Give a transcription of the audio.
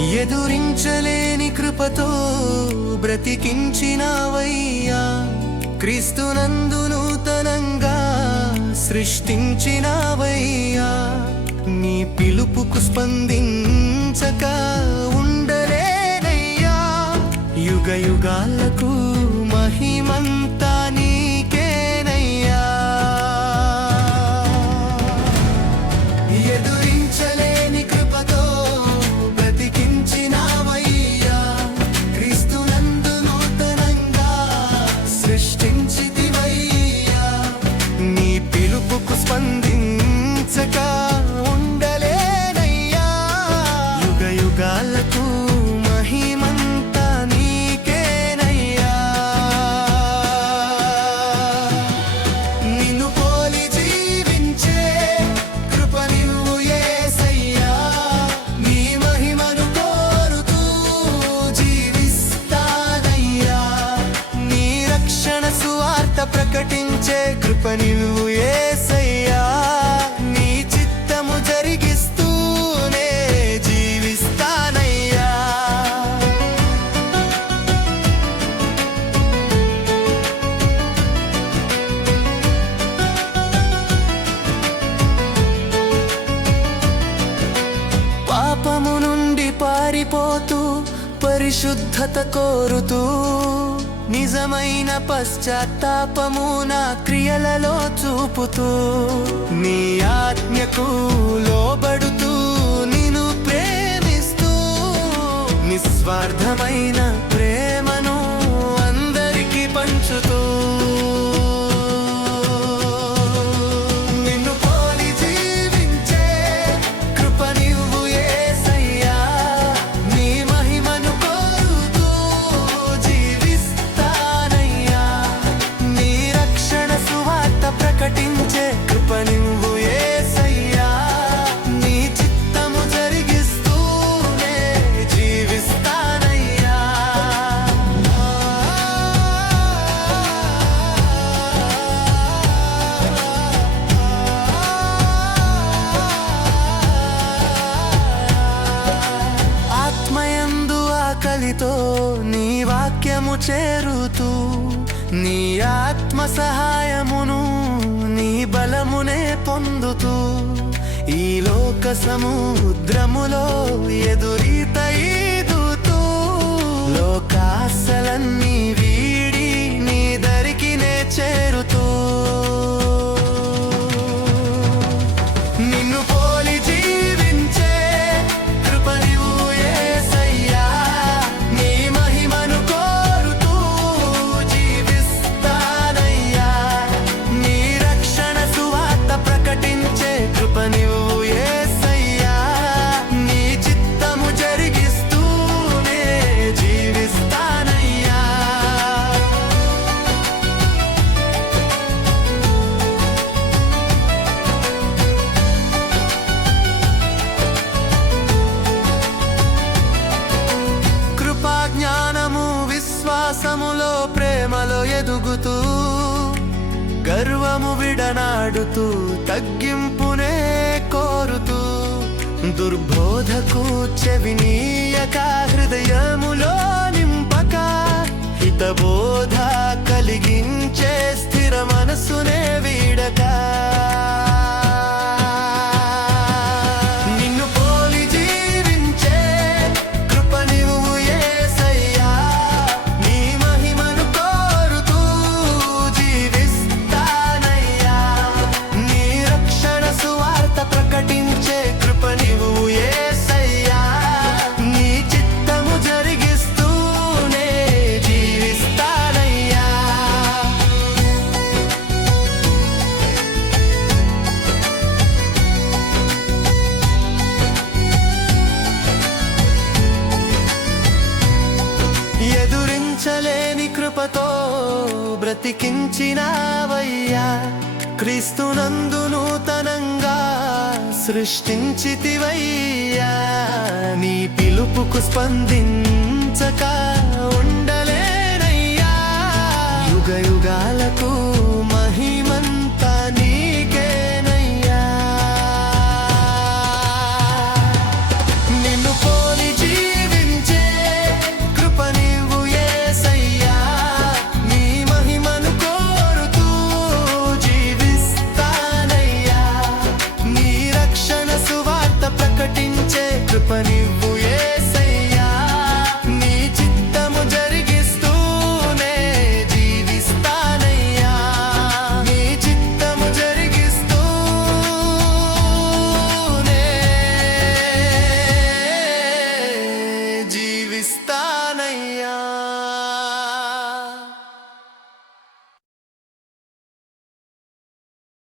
ఎదురించలేని కృపతో బ్రతికించినవయ్యా. క్రీస్తునందు నూతనంగా సృష్టించినవయ్యా. నీ పిలుపుకు స్పందించక ఉండలేనయ్యా యుగ యుగాలకు మహిమంత అంత ప్రకటించే కృప నువ్వు ఏసయ్యా. నీ చిత్తము జరిగిస్తూనే జీవిస్తానయ్యా. పాపము నుండి పారిపోతూ పరిశుద్ధత కోరుతూ నిజమైన పశ్చాత్తాపము నా క్రియలలో చూపుతూ నీ ఆజ్ఞకు లోబడుతూ నిన్ను ప్రేమిస్తూ నిస్వార్థమైన చేరుతూ నీ ఆత్మ సహాయమును నీ బలమునే పొందుతూ ఈ లోక సముద్రములో ఎదురు విడనాడుతూ తగ్గింపునే కోరుతూ దుర్బోధకు చెవినీయక హృదయములో నింపక హితబోధ కలిగించే స్థిర మనసునేవి కృపతో బ్రతికించినావయ్యా. క్రీస్తునందు నూతనంగా సృష్టించితివయ్యా. నీ పిలుపుకు స్పందించక ఉండలేనయ్యా. యుగ యుగాలకు